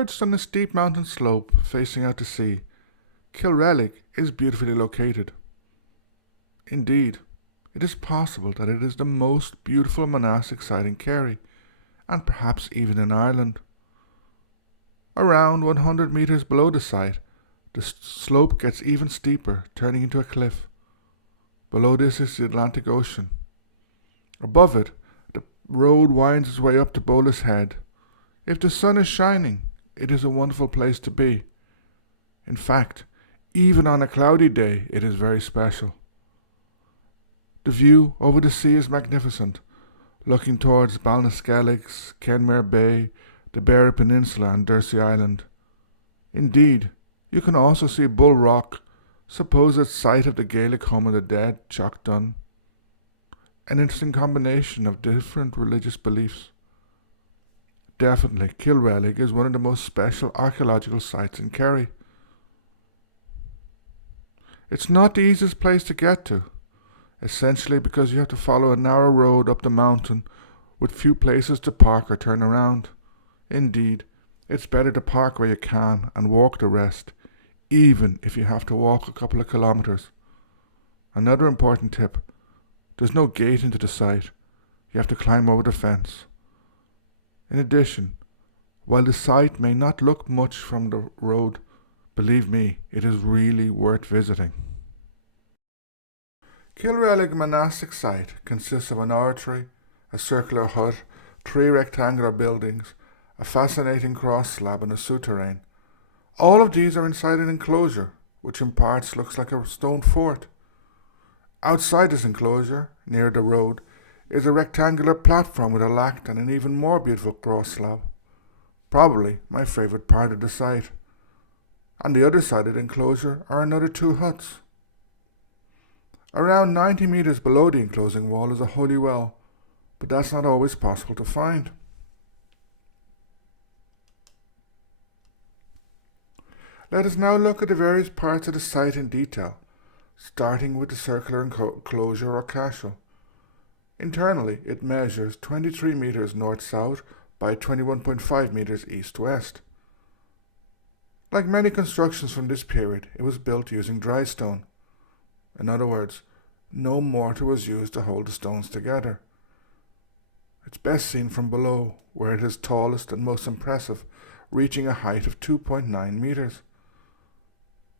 Perched on a steep mountain slope facing out to sea, Cill Rialaig is beautifully located. Indeed, it is possible that it is the most beautiful monastic site in Kerry, and perhaps even in Ireland. Around 100 metres below the site, the slope gets even steeper, turning into a cliff. Below this is the Atlantic Ocean. Above it, the road winds its way up to Bowler's Head. If the sun is shining, it is a wonderful place to be. In fact, even on a cloudy day, it is very special. The view over the sea is magnificent, looking towards Ballinaskellig, Kenmare Bay, the Beara Peninsula and Dursey Island. Indeed, you can also see Bull Rock, supposed site of the Gaelic home of the dead, Chalk Dun. An interesting combination of different religious beliefs. Definitely, Cill Rialaig is one of the most special archaeological sites in Kerry. It's not the easiest place to get to, essentially because you have to follow a narrow road up the mountain with few places to park or turn around. Indeed, it's better to park where you can and walk the rest, even if you have to walk a couple of kilometres. Another important tip, there's no gate into the site. You have to climb over the fence. In addition, while the site may not look much from the road, believe me, it is really worth visiting. Cill Rialaig monastic site consists of an oratory, a circular hut, 3 rectangular buildings, a fascinating cross slab and a souterrain. All of these are inside an enclosure, which in parts looks like a stone fort. Outside this enclosure, near the road, is a rectangular platform with a leacht and an even more beautiful cross slab. Probably my favourite part of the site. On the other side of the enclosure are another 2 huts. Around 90 metres below the enclosing wall is a holy well, but that's not always possible to find. Let us now look at the various parts of the site in detail, starting with the circular enclosure or cashel. Internally, it measures 23 metres north-south by 21.5 metres east-west. Like many constructions from this period, it was built using dry stone. In other words, no mortar was used to hold the stones together. It's best seen from below, where it is tallest and most impressive, reaching a height of 2.9 metres.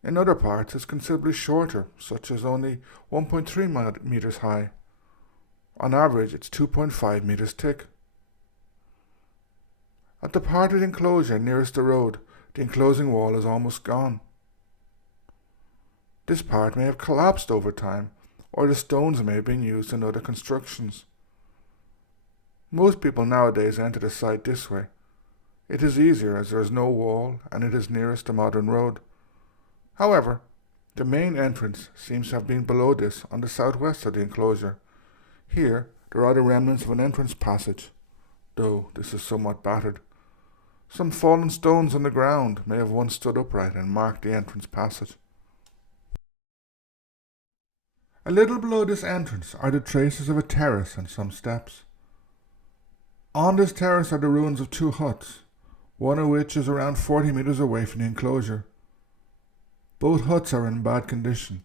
In other parts, it's considerably shorter, such as only 1.3 metres high. On average, it's 2.5 metres thick. At the part of the enclosure nearest the road, the enclosing wall is almost gone. This part may have collapsed over time, or the stones may have been used in other constructions. Most people nowadays enter the site this way. It is easier as there is no wall and it is nearest a modern road. However, the main entrance seems to have been below this on the southwest of the enclosure. Here, there are the remnants of an entrance passage, though this is somewhat battered. Some fallen stones on the ground may have once stood upright and marked the entrance passage. A little below this entrance are the traces of a terrace and some steps. On this terrace are the ruins of 2 huts, one of which is around 40 metres away from the enclosure. Both huts are in bad condition,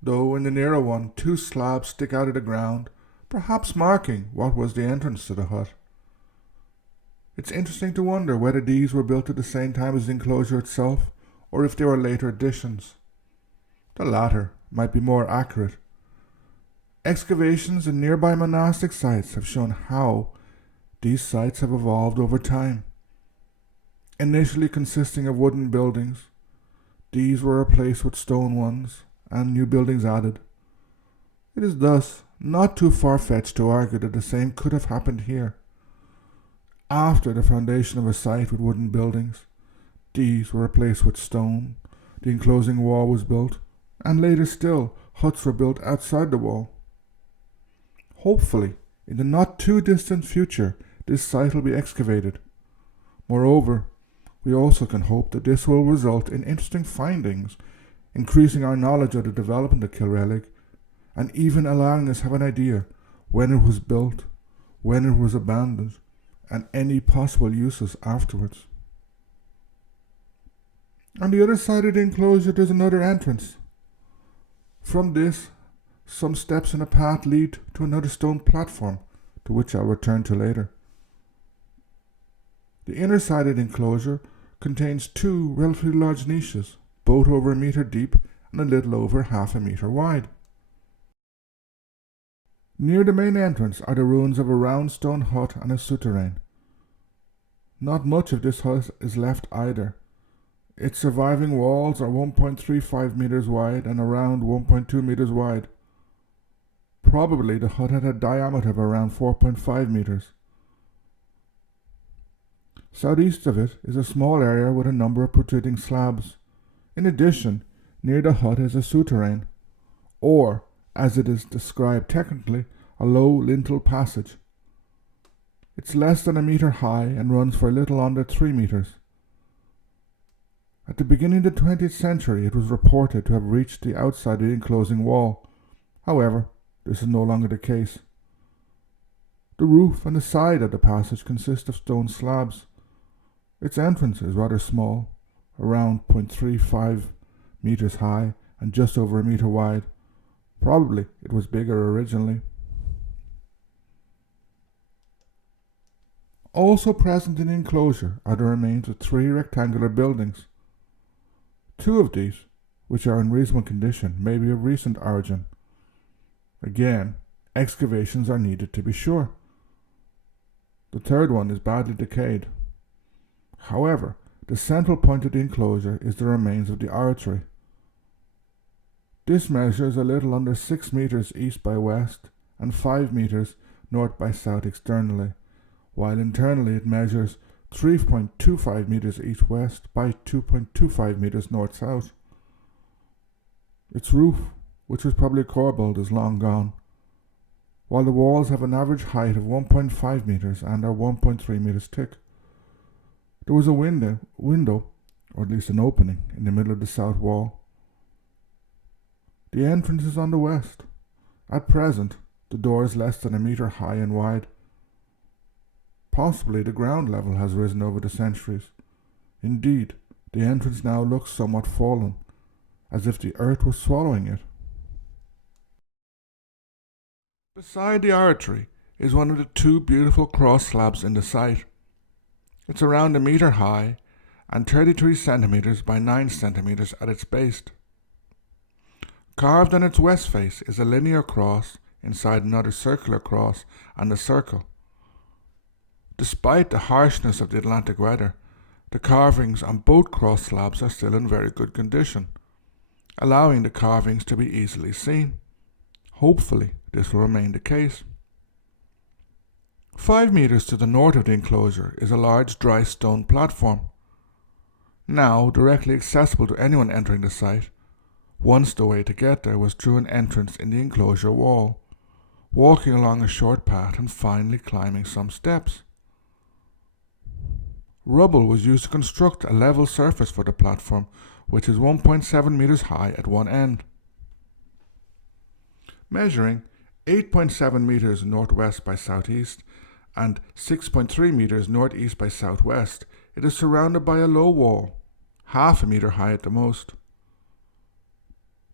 though in the nearer one 2 slabs stick out of the ground, perhaps marking what was the entrance to the hut. It's interesting to wonder whether these were built at the same time as the enclosure itself, or if they were later additions. The latter might be more accurate. Excavations in nearby monastic sites have shown how these sites have evolved over time. Initially consisting of wooden buildings, these were replaced with stone ones, and new buildings added. It is thus not too far-fetched to argue that the same could have happened here. After the foundation of a site with wooden buildings, these were replaced with stone, the enclosing wall was built, and later still, huts were built outside the wall. Hopefully, in the not too distant future, this site will be excavated. Moreover, we also can hope that this will result in interesting findings, increasing our knowledge of the development of Cill Rialaig, and even allowing us to have an idea when it was built, when it was abandoned, and any possible uses afterwards. On the other side of the enclosure there's another entrance. From this, some steps in a path lead to another stone platform, to which I'll return to later. The inner side of the enclosure contains two relatively large niches, both over a metre deep and a little over half a metre wide. Near the main entrance are the ruins of a round stone hut and a souterrain. Not much of this hut is left either. Its surviving walls are 1.35 metres wide and around 1.2 metres wide. Probably the hut had a diameter of around 4.5 metres. Southeast of it is a small area with a number of protruding slabs. In addition, near the hut is a souterrain, or, as it is described technically, a low lintel passage. It's less than a metre high and runs for a little under 3 metres. At the beginning of the 20th century it was reported to have reached the outside of the enclosing wall. However, this is no longer the case. The roof and the side of the passage consist of stone slabs. Its entrance is rather small, around 0.35 metres high and just over a metre wide. Probably it was bigger originally. Also present in the enclosure are the remains of 3 rectangular buildings. 2 of these, which are in reasonable condition, may be of recent origin. Again, excavations are needed to be sure. The third one is badly decayed. However, the central point of the enclosure is the remains of the oratory. This measures a little under 6 metres east by west and 5 metres north by south externally, while internally it measures 3.25 metres east-west by 2.25 metres north-south. Its roof, which was probably corbelled, is long gone, while the walls have an average height of 1.5 metres and are 1.3 metres thick. There was a window, or at least an opening, in the middle of the south wall. The entrance is on the west. At present, the door is less than a metre high and wide. Possibly the ground level has risen over the centuries. Indeed, the entrance now looks somewhat fallen, as if the earth was swallowing it. Beside the oratory is one of the 2 beautiful cross slabs in the site. It's around a metre high and 33 centimetres by 9 centimetres at its base. Carved on its west face is a linear cross inside another circular cross and a circle. Despite the harshness of the Atlantic weather, the carvings on both cross slabs are still in very good condition, allowing the carvings to be easily seen. Hopefully, this will remain the case. 5 metres to the north of the enclosure is a large dry stone platform, now directly accessible to anyone entering the site. Once the way to get there was through an entrance in the enclosure wall, walking along a short path and finally climbing some steps. Rubble was used to construct a level surface for the platform, which is 1.7 metres high at one end. Measuring 8.7 metres northwest by southeast and 6.3 metres northeast by southwest, it is surrounded by a low wall, half a metre high at the most.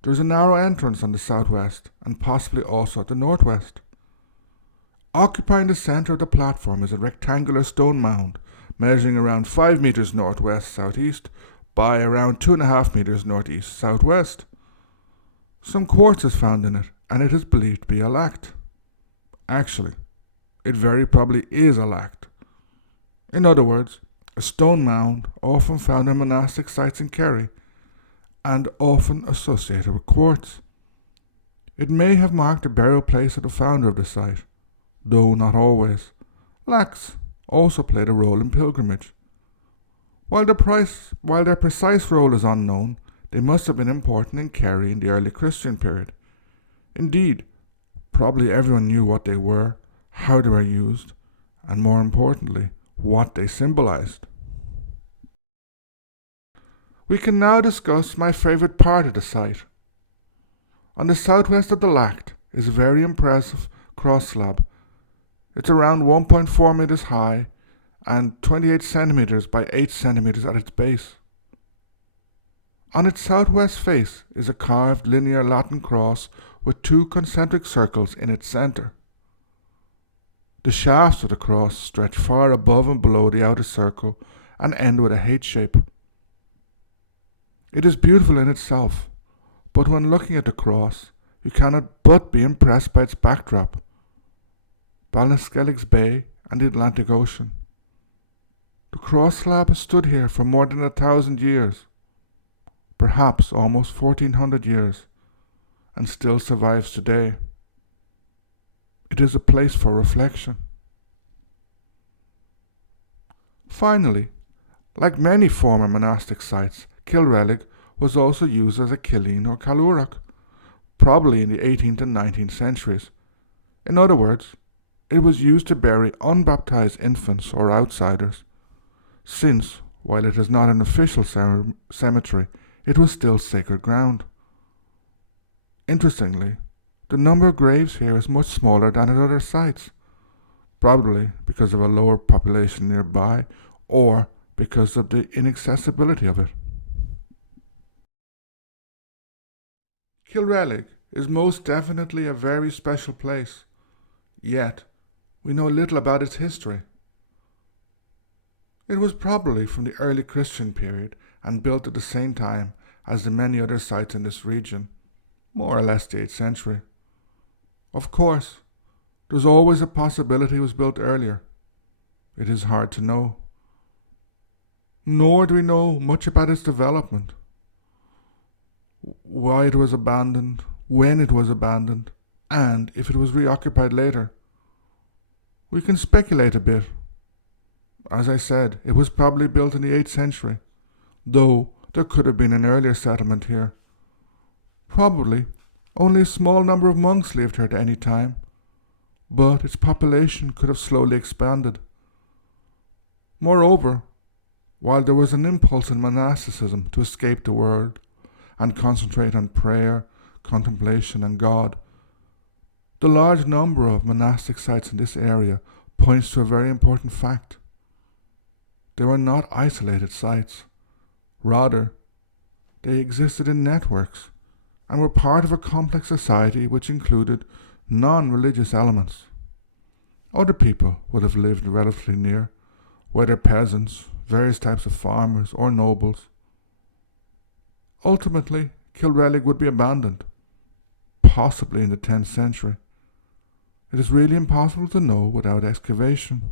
There is a narrow entrance on the southwest and possibly also at the northwest. Occupying the centre of the platform is a rectangular stone mound measuring around 5 metres northwest-southeast by around 2.5 metres northeast-southwest. Some quartz is found in it, and it is believed to be a leacht. Actually, it very probably is a leacht. In other words, a stone mound often found in monastic sites in Kerry and often associated with quartz. It may have marked the burial place of the founder of the site, though not always. Leachts also played a role in pilgrimage. While their precise role is unknown, they must have been important in Kerry in the early Christian period. Indeed, probably everyone knew what they were, how they were used, and more importantly, what they symbolized. We can now discuss my favourite part of the site. On the southwest of the leacht is a very impressive cross slab. It's around 1.4 metres high and 28 centimetres by 8 centimetres at its base. On its southwest face is a carved linear Latin cross with two concentric circles in its centre. The shafts of the cross stretch far above and below the outer circle and end with a H shape. It is beautiful in itself, but when looking at the cross, you cannot but be impressed by its backdrop, Skellig's Bay and the Atlantic Ocean. The cross slab has stood here for more than 1,000 years, perhaps almost 1,400 years, and still survives today. It is a place for reflection. Finally, like many former monastic sites, Cill Rialaig was also used as a killeen or calúrach, probably in the 18th and 19th centuries. In other words, it was used to bury unbaptized infants or outsiders, since, while it is not an official cemetery, it was still sacred ground. Interestingly, the number of graves here is much smaller than at other sites, probably because of a lower population nearby or because of the inaccessibility of it. Cill Rialaig is most definitely a very special place, yet we know little about its history. It was probably from the early Christian period and built at the same time as the many other sites in this region, more or less the 8th century. Of course, there's always a possibility it was built earlier. It is hard to know. Nor do we know much about its development. Why it was abandoned, when it was abandoned, and if it was reoccupied later. We can speculate a bit. As I said, it was probably built in the 8th century, though there could have been an earlier settlement here. Probably only a small number of monks lived here at any time, but its population could have slowly expanded. Moreover, while there was an impulse in monasticism to escape the world and concentrate on prayer, contemplation, and God, the large number of monastic sites in this area points to a very important fact. They were not isolated sites. Rather, they existed in networks and were part of a complex society which included non-religious elements. Other people would have lived relatively near, whether peasants, various types of farmers, or nobles. Ultimately, Cill Rialaig would be abandoned, possibly in the 10th century. It is really impossible to know without excavation.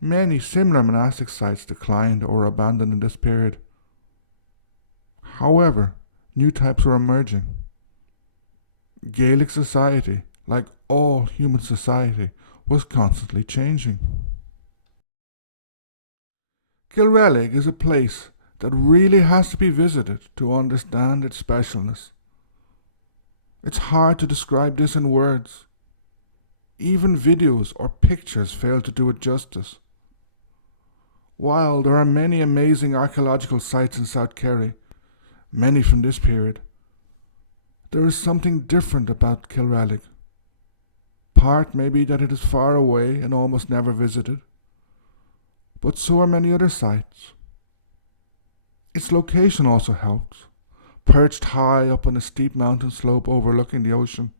Many similar monastic sites declined or were abandoned in this period. However, new types were emerging. Gaelic society, like all human society, was constantly changing. Cill Rialaig is a place that really has to be visited to understand its specialness. It's hard to describe this in words. Even videos or pictures fail to do it justice. While there are many amazing archaeological sites in South Kerry, many from this period, there is something different about Cill Rialaig. Part may be that it is far away and almost never visited, but so are many other sites. Its location also helps, perched high up on a steep mountain slope overlooking the ocean.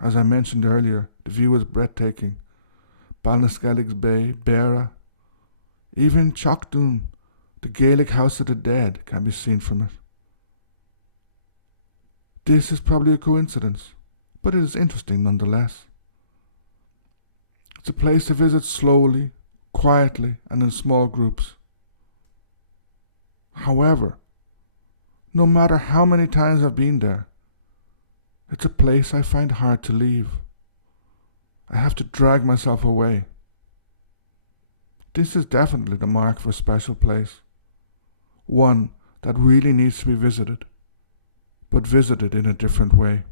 As I mentioned earlier, the view is breathtaking. Skellig's Bay, Beara, even Chocdoon, the Gaelic House of the Dead, can be seen from it. This is probably a coincidence, but it is interesting nonetheless. It's a place to visit slowly, quietly, and in small groups. However, no matter how many times I've been there, it's a place I find hard to leave. I have to drag myself away. This is definitely the mark for a special place. One that really needs to be visited, but visited in a different way.